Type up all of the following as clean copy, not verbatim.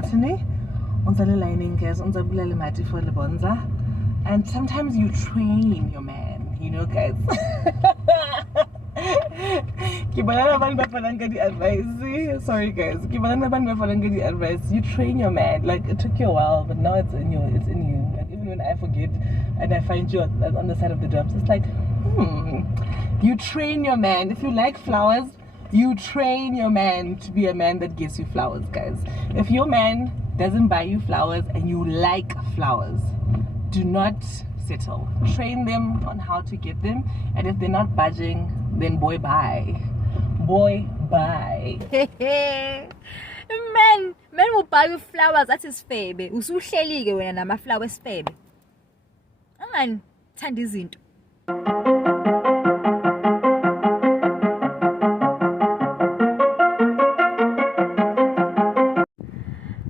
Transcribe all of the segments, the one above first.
Natani, unser lining guys, unser bulele mati for lebonza. And sometimes you train your man, you know, guys. Sorry guys. You train your man. Like it took you a while, but now it's in you. Like even when I forget and I find you on the side of the drums, it's like, you train your man. If you like flowers, you train your man to be a man that gives you flowers, guys. If your man doesn't buy you flowers and you like flowers, do not settle. Train them on how to get them, and if they're not budging, then boy bye. Man will buy you flowers. That's his baby. Usuhleli-ke wena nama flowers baby. Man, thanda izinto.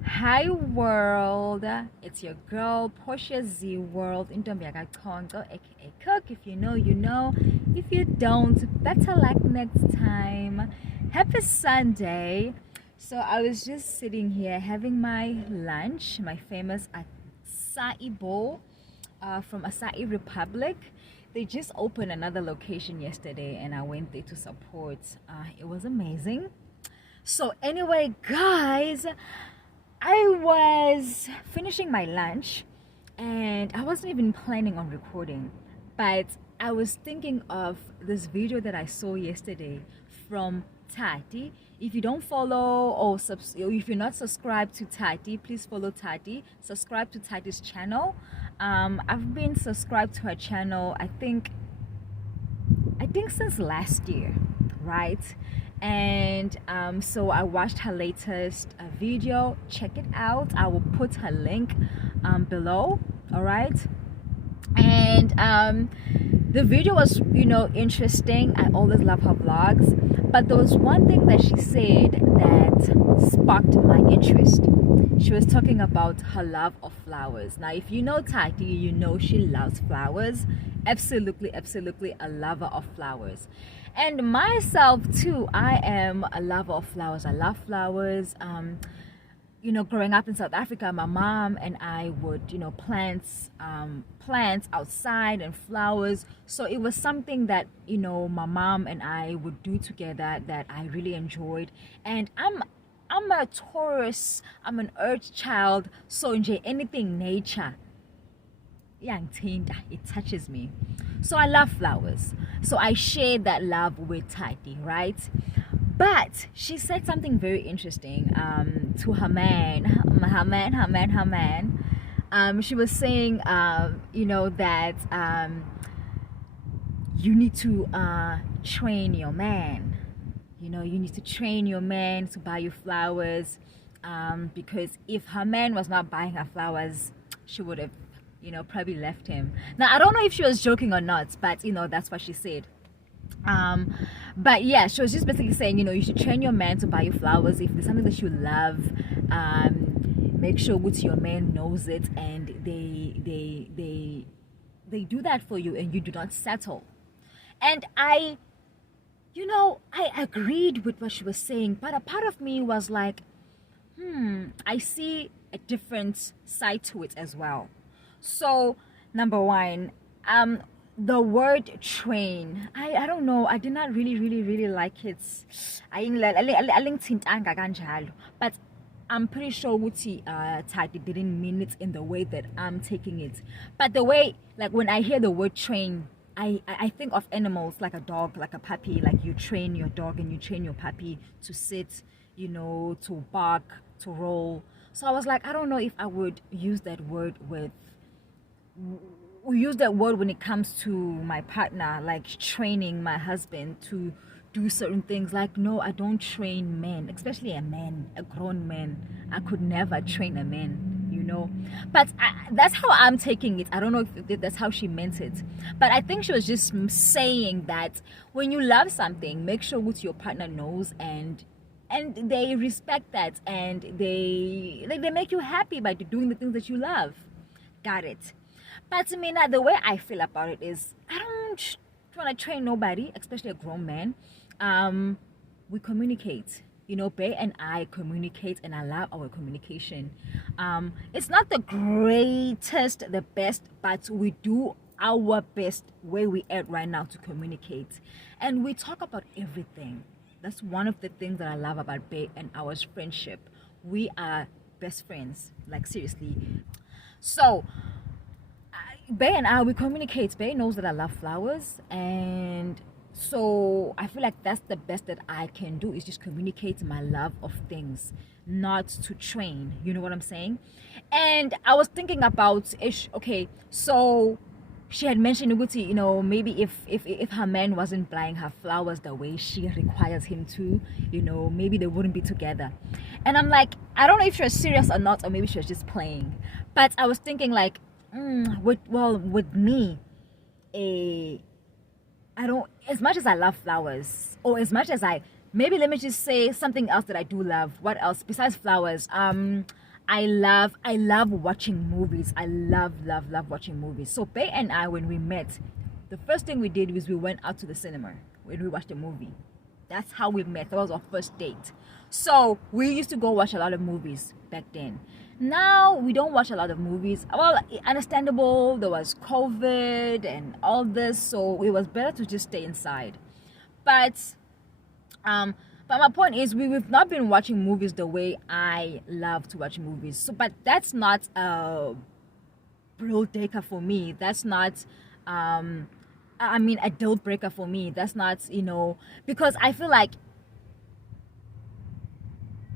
Hi world, it's your girl Portia Z.Wotld in Chongo, aka Cook. If you know, you know. If you don't, better luck next time. Happy Sunday. So I was just sitting here having my lunch, my famous acai bowl from Acai Republic. They just opened another location yesterday and I went there to support. It was amazing. So anyway, guys, I was finishing my lunch and I wasn't even planning on recording, but I was thinking of this video that I saw yesterday from Tati. If you don't follow or if you're not subscribed to Tati, please follow Tati. Subscribe to Tati's channel. I've been subscribed to her channel I think since last year, right? And so I watched her latest video. Check it out. I will put her link below. All right. And the video was, you know, interesting. I always love her vlogs, but there was one thing that she said that sparked my interest. She was talking about her love of flowers. Now if you know Tati, you know she loves flowers. Absolutely a lover of flowers. And myself too, I am a lover of flowers. I love flowers. You know, growing up in South Africa, my mom and I would, you know, plants outside and flowers. So it was something that, you know, my mom and I would do together that I really enjoyed. And I'm a Taurus, I'm an earth child, so enjoy anything nature. It touches me. So I love flowers. So I share that love with Tati, right? But she said something very interesting to her man. She was saying, you know, that you need to train your man. You know, you need to train your man to buy you flowers, because if her man was not buying her flowers, she would have, you know, probably left him. Now I don't know if she was joking or not, but you know, that's what she said. But yeah, she was just basically saying, you know, you should train your man to buy you flowers. If there's something that you love, make sure that your man knows it, and they do that for you, and you do not settle. And I agreed with what she was saying, but a part of me was like, I see a different side to it as well. So number one, the word train, I don't know, I did not really like it. But I'm pretty sure Tati didn't mean it in the way that I'm taking it. But the way, like when I hear the word train, I think of animals, like a dog, like a puppy. Like you train your dog and you train your puppy to sit, you know, to bark, to roll. So I was like, I don't know if I would use that word when it comes to my partner, like training my husband to do certain things. Like, no, I don't train men, especially a grown man. I could never train a man, you know. But that's how I'm taking it. I don't know if that's how she meant it, but I think she was just saying that when you love something, make sure what your partner knows, and they respect that, and they make you happy by doing the things that you love. Got it. But to me, now the way I feel about it is, I don't want to train nobody, especially a grown man. We communicate. Bay and I communicate, and I love our communication. It's not the greatest, the best, but we do our best where we at right now to communicate, and we talk about everything. That's one of the things that I love about Bay and our friendship. We are best friends, like seriously. So Bay and I, we communicate. Bay knows that I love flowers, and so I feel like that's the best that I can do, is just communicate my love of things, not to train. You know what I'm saying? And I was thinking about ish. Okay, so she had mentioned, maybe if her man wasn't buying her flowers the way she requires him to, maybe they wouldn't be together. And I'm like, I don't know if she was serious or not, or maybe she was just playing. But I was thinking like, with me, I don't, as much as I love flowers, or as much as maybe let me just say something else that I do love. What else besides flowers? I love watching movies. I love watching movies. So Bay and I, when we met, the first thing we did was we went out to the cinema when we watched a movie. That's how we met. That was our first date. So we used to go watch a lot of movies back then. Now we don't watch a lot of movies. Well, understandable, there was COVID and all this, so it was better to just stay inside. But my point is, we've not been watching movies the way I love to watch movies. So, but that's not a deal breaker for me. That's not, a deal breaker for me. That's not, because I feel like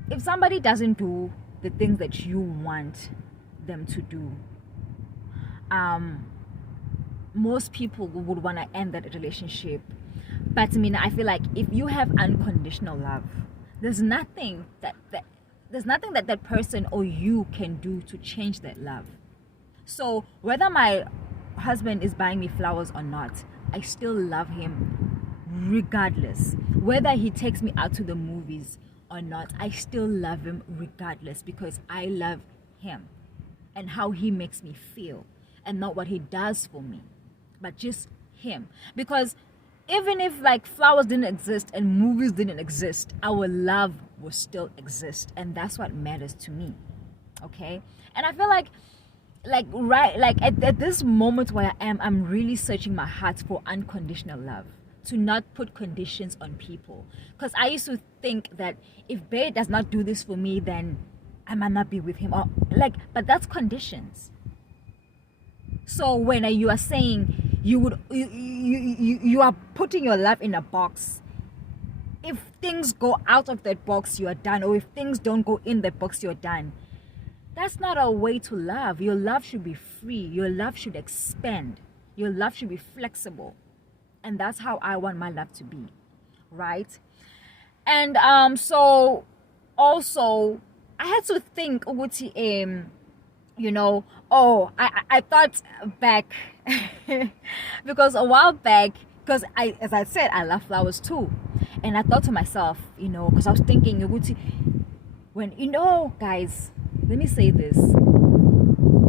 if somebody doesn't do the things that you want them to do, most people would want to end that relationship. But I feel like if you have unconditional love, there's nothing that person or you can do to change that love. So whether my husband is buying me flowers or not, I still love him regardless. Whether he takes me out to the movies or not, I still love him regardless, because I love him and how he makes me feel, and not what he does for me, but just him. Because even if like flowers didn't exist and movies didn't exist, our love will still exist, and that's what matters to me. Okay? And I feel like at this moment where I'm really searching my heart for unconditional love, to not put conditions on people. Because I used to think that if Bae does not do this for me, then I might not be with him, or but that's conditions. So when you are saying you are putting your love in a box, if things go out of that box, you are done. Or if things don't go in that box, you're done. That's not a way to love. Your love should be free. Your love should expand. Your love should be flexible. And that's how I want my love to be, right? And so also I had to think, I thought back because a while back, because as I said, I love flowers too, and I thought to myself, because I was thinking, when guys, let me say this,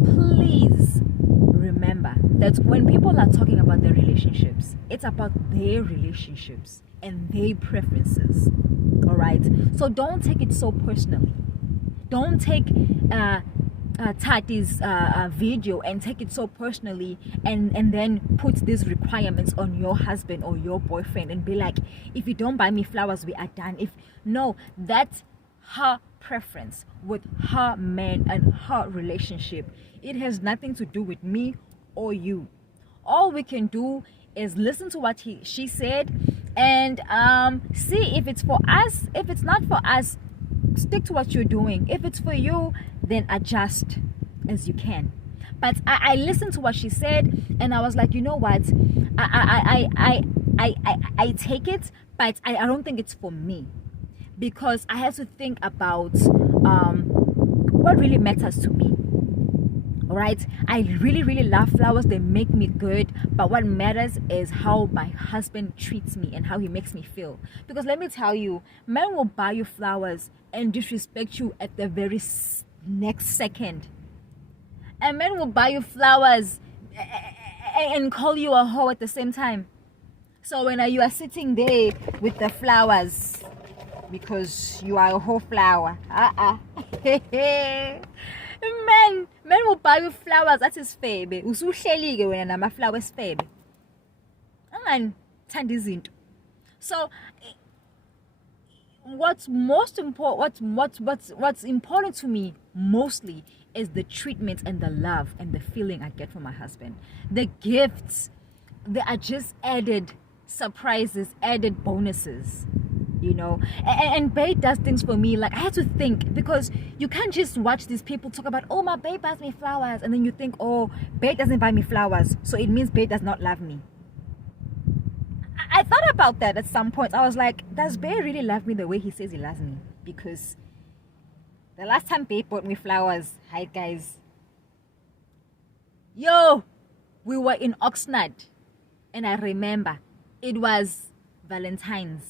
please remember that when people are talking about their relationships, it's about their relationships and their preferences. All right, so don't take it so personally. Don't take Tati's video and take it so personally, and then put these requirements on your husband or your boyfriend and be like, if you don't buy me flowers, we are done. That's her preference with her man and her relationship. It has nothing to do with me or you. All we can do is listen to what she said, and see if it's for us. If it's not for us, stick to what you're doing. If it's for you, then adjust as you can. But I listened to what she said, and I was like, you know what, I take it, but I don't think it's for me, because I have to think about what really matters to me. All right, I really, really love flowers. They make me good, but what matters is how my husband treats me and how he makes me feel. Because let me tell you, men will buy you flowers and disrespect you at the very next second. And men will buy you flowers and call you a hoe at the same time. So when you are sitting there with the flowers, because you are a whole flower. Man will buy you flowers at his febe. Usuhleli-ke wena nama-flowers febe. Angithanda izinto. So what's important to me mostly is the treatment and the love and the feeling I get from my husband. The gifts, they are just added surprises, added bonuses, you know. And babe does things for me. Like, I had to think, because you can't just watch these people talk about, oh, my babe buys me flowers, and then you think, oh, babe doesn't buy me flowers, so it means babe does not love me. I thought about that at some point. I was like, does babe really love me the way he says he loves me? Because the last time babe bought me flowers, hi guys, we were in Oxnard, and I remember it was Valentine's.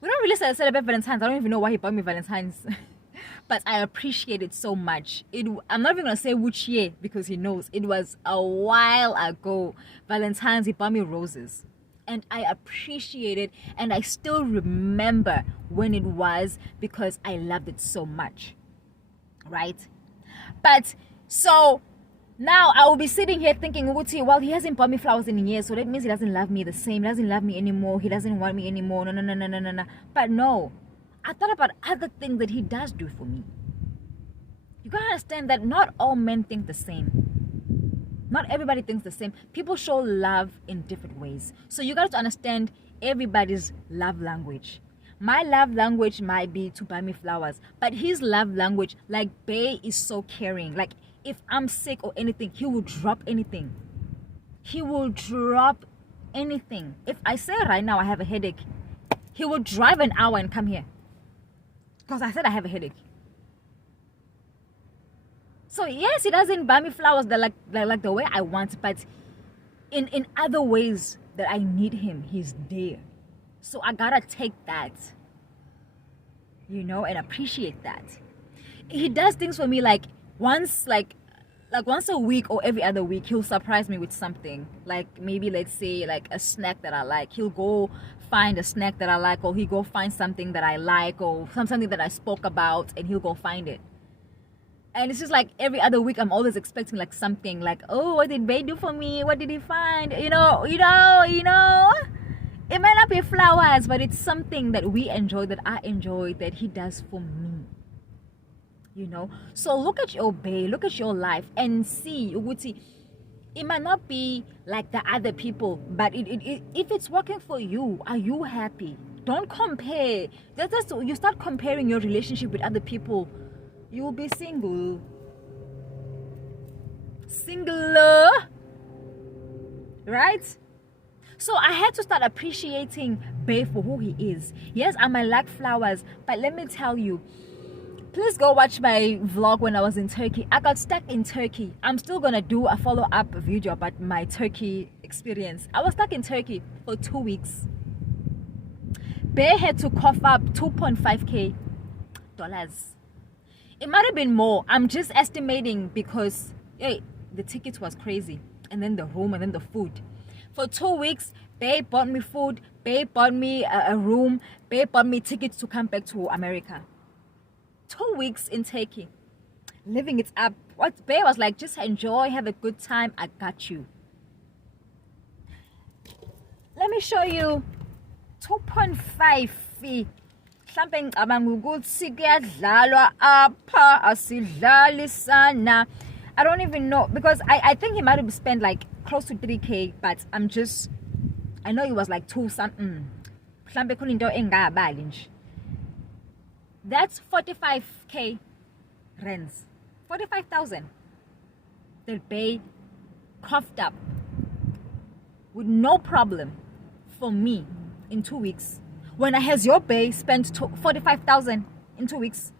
We don't really celebrate Valentine's. I don't even know why he bought me Valentine's. But I appreciate it so much. I'm not even going to say which year, because he knows. It was a while ago. Valentine's, he bought me roses. And I appreciate it. And I still remember when it was, because I loved it so much. Right? But, so now I will be sitting here thinking, well, he hasn't bought me flowers in years, so that means he doesn't love me the same. He doesn't love me anymore. He doesn't want me anymore. No. But no, I thought about other things that he does do for me. You gotta understand that not all men think the same. Not everybody thinks the same. People show love in different ways. So you got to understand everybody's love language. My love language might be to buy me flowers, but his love language, like Bay, is so caring. Like, if I'm sick or anything, he will drop anything. He will drop anything. If I say right now I have a headache, he will drive an hour and come here, because I said I have a headache. So yes, he doesn't buy me flowers that like the way I want, but in other ways that I need him, he's there. So I gotta take that, you know, and appreciate that. He does things for me like once a week or every other week. He'll surprise me with something, like maybe, let's say, like a snack that I like. He'll go find a snack that I like, or he'll go find something that I like, or something that I spoke about, and he'll go find it. And it's just like every other week, I'm always expecting like something, like, oh, what did Bay do for me? What did he find? You know. It might not be flowers, but it's something that we enjoy, that I enjoy, that he does for me. You know. So look at your Bay, look at your life, and see. It might not be like the other people, but if it's working for you, are you happy? Don't compare. You start comparing your relationship with other people, you will be single, right? So I had to start appreciating Bay for who he is. Yes, I might like flowers, but let me tell you, please go watch my vlog when I was in Turkey. I got stuck in Turkey. I'm still gonna do a follow-up video about my Turkey experience. I was stuck in Turkey for 2 weeks. Bay had to cough up $2.5K. It might have been more. I'm just estimating, because the ticket was crazy, and then the room, and then the food. For 2 weeks, Babe bought me food, Babe bought me a room, Babe bought me tickets to come back to America. 2 weeks in Turkey, living it up. What Babe was like, just enjoy, have a good time, I got you. Let me show you 2.5 fee. Mhlambe ngicabanga ukuthi kuyadlalwa apha, asidlali sana. I don't even know, because I think he might have spent like close to 3K, but I know it was like 2 something. Mhlambe khona into engabali nje. That's 45K rands. 45,000. That Bay coughed up with no problem for me in 2 weeks. When has your Bay spent 45,000 in 2 weeks?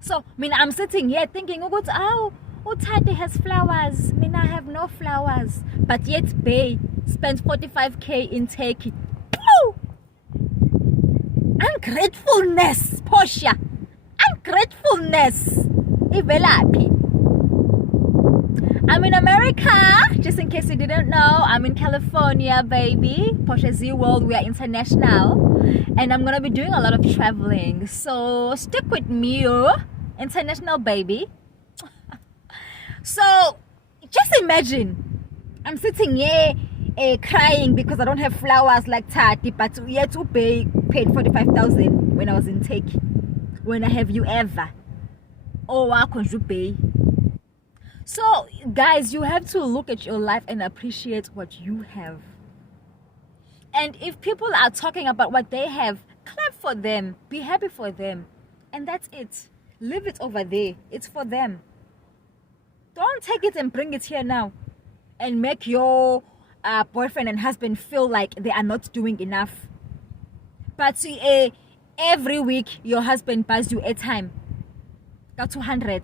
So, I'm sitting here thinking, oh, Tati has flowers. I have no flowers. But yet, Bay spent 45K in Turkey. Woo! Ungratefulness, Portia. Ungratefulness. Ivelaphi. I'm in America, just in case you didn't know. I'm in California, baby. Porsche Z.Wotld, we are international. And I'm gonna be doing a lot of traveling. So stick with me, international baby. So just imagine, I'm sitting here crying because I don't have flowers like Tati, but yet to paid 45,000 when I was in Turkey. When I have you ever? Oh, I can't pay. So guys, you have to look at your life and appreciate what you have. And if people are talking about what they have, clap for them, be happy for them, and that's it. Leave it over there. It's for them. Don't take it and bring it here now and make your boyfriend and husband feel like they are not doing enough. But see, every week your husband buys you airtime, got 200.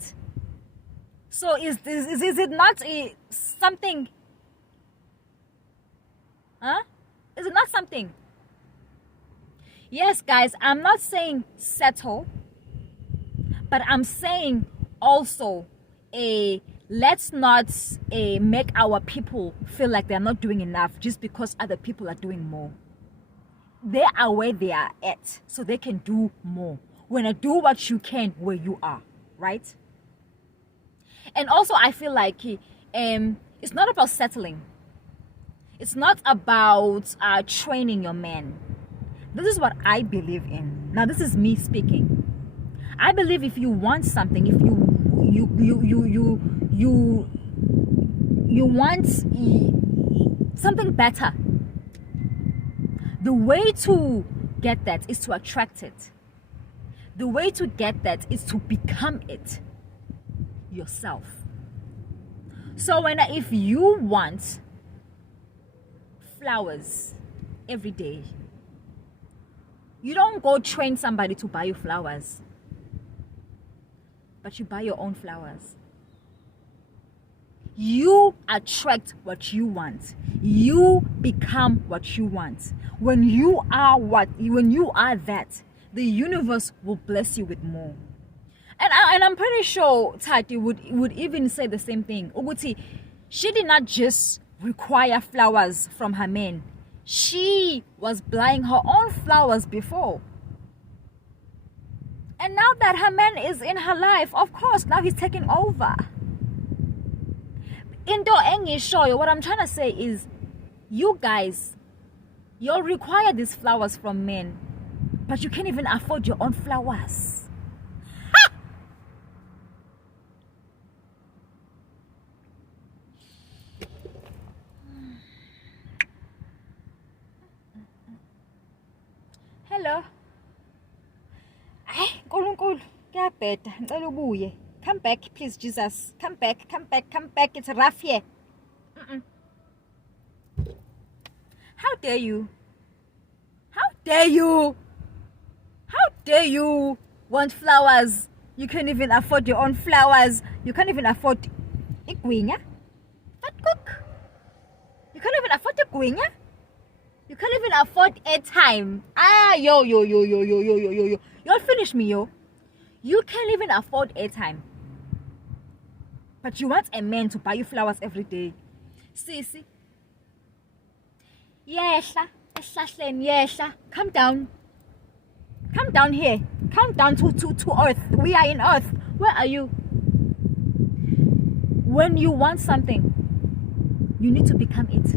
So is it not something? Huh? Is it not something? Yes, guys, I'm not saying settle, but I'm saying also let's not make our people feel like they're not doing enough just because other people are doing more. They are where they are at, so they can do more. When I do what you can where you are, right? And also I feel like it's not about settling. It's not about training your man. This is what I believe in. Now this is me speaking. I believe if you want something, if you want something better, the way to get that is to attract it. The way to get that is to become it yourself. So if you want flowers every day, you don't go train somebody to buy you flowers, but you buy your own flowers. You attract what you want. You become what you want. When you are that, the universe will bless you with more. And I'm pretty sure Tati would even say the same thing. Uguti, she did not just require flowers from her man. She was buying her own flowers before. And now that her man is in her life, of course, now he's taking over. Into English show, what I'm trying to say is, you guys, you'll require these flowers from men, but you can't even afford your own flowers. Hello. Ay, nkulunkulu, kuyabheda, ngicela ubuye. Come back, please, Jesus. Come back, come back, come back. It's rough here. How dare you? How dare you? How dare you want flowers? You can't even afford your own flowers. You can't even afford igwinya. Fat cook. You can't even afford igwinya. You can't even afford airtime. Yo. You'll finish me, yo. You can't even afford airtime. But you want a man to buy you flowers every day. See. Yehla. Come down. Come down here. Come down to earth. We are in earth. Where are you? When you want something, you need to become it.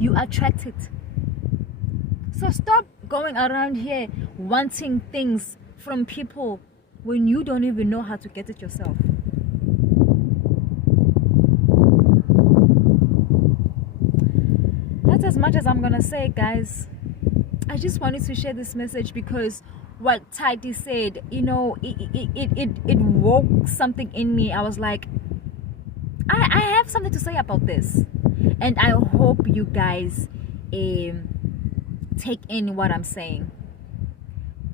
You attract it. So stop going around here wanting things from people when you don't even know how to get it yourself. That's as much as I'm gonna say, guys. I just wanted to share this message because what Tidy said, it woke something in me. I was like, I have something to say about this, and I hope you guys take in what I'm saying.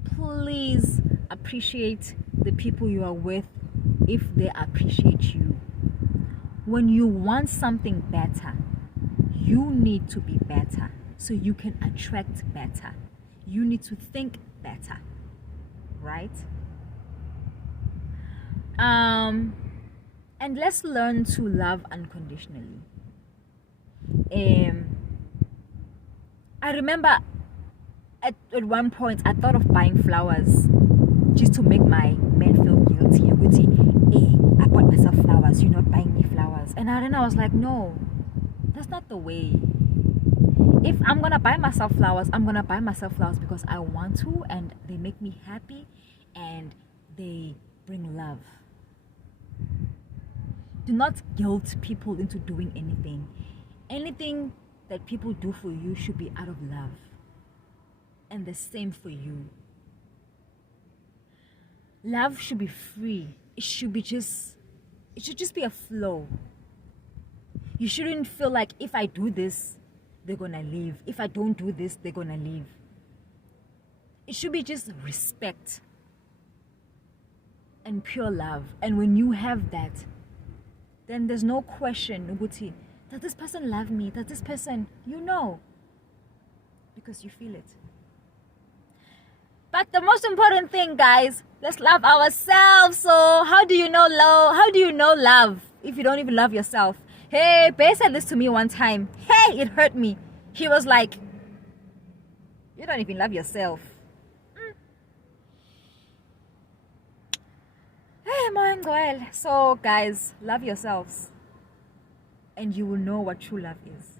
Please appreciate the people you are with if they appreciate you. When you want something better, you need to be better so you can attract better. You need to think better, right? And let's learn to love unconditionally. I remember at one point I thought of buying flowers just to make my men feel guilty. You would say, hey, I bought myself flowers, you're not buying me flowers. And then I was like, no, that's not the way. If I'm gonna buy myself flowers, I'm gonna buy myself flowers because I want to, and they make me happy and they bring love. Do not guilt people into doing anything. Anything that people do for you should be out of love. And the same for you. Love should be free. It should just be a flow. You shouldn't feel like if I do this, they're gonna leave. If I don't do this, they're gonna leave. It should be just respect and pure love. And when you have that, then there's no question, Uguti, does this person love me? Does this person, because you feel it. But the most important thing, guys, let's love ourselves. So how do you know love? How do you know love if you don't even love yourself? Hey, Bay said this to me one time. Hey, it hurt me. He was like, you don't even love yourself. Hey, Moengoel. So, guys, love yourselves. And you will know what true love is.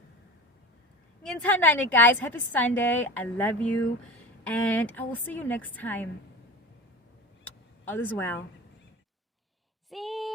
Nginthandane, guys. Happy Sunday. I love you. And I will see you next time. All is well. See